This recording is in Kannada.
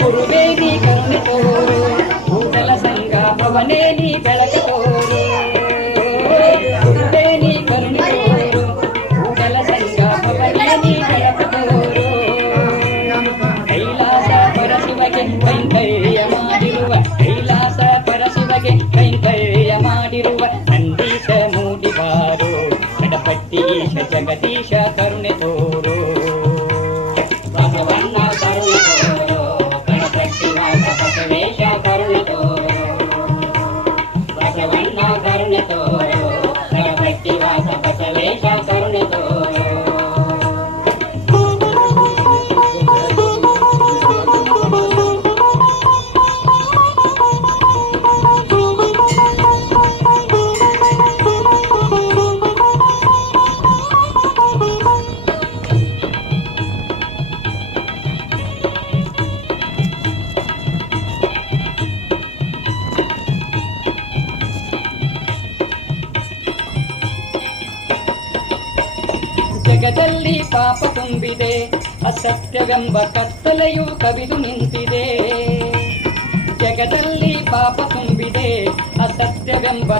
ಗುರುವೇ ನೀ ಕರುಣೆ ತೋರು ಕೂಡಲ ಸಂಗ ಭವನೇ ನೀ ಬೆಳಕ ತೋರು ಗುರುವೇ ನೀ ಕರುಣೆ ತೋರು ಕೂಡಲ ಸಂಗ ಭವನೇ ನೀ ಬೆಳಕ ತೋರು ಕೈಲಾಸ ಪರಶಿವಗೆ ಕೈಂಕರ್ಯ ಮಾಡಿರುವ ಕೈಲಾಸ ಪರಶಿವಗೆ ಕೈಂಕರ್ಯ ಮಾಡಿರುವ ನಂದೀಶ ಮೂಡಿಬಾರೋ ಎಡಪಟ್ಟೀಶ ಜಗದೀಶ ಕರುಣೆ ತೋರು ಬಸವಣ್ಣ ಕರುಣೆ ತೋರು ಗಣಪತಿ ವಾಸ ಬಸವೇಶ ಕರುಣೆ ತೋರು ಬಸವಣ್ಣ ಕರುಣೆ ತೋರು ಗಣಪತಿ ವಾಸ ಬಸವೇಶ ಕರುಣೆ ತೋರು ಜಗದಲ್ಲಿ ಪಾಪ ತುಂಬಿದೆ ಅಸತ್ಯವೆಂಬ ಕತ್ತಲೆಯು ಕವಿದು ನಿಂತಿದೆ ಜಗದಲ್ಲಿ ಪಾಪ ತುಂಬಿದೆ ಅಸತ್ಯವೆಂಬ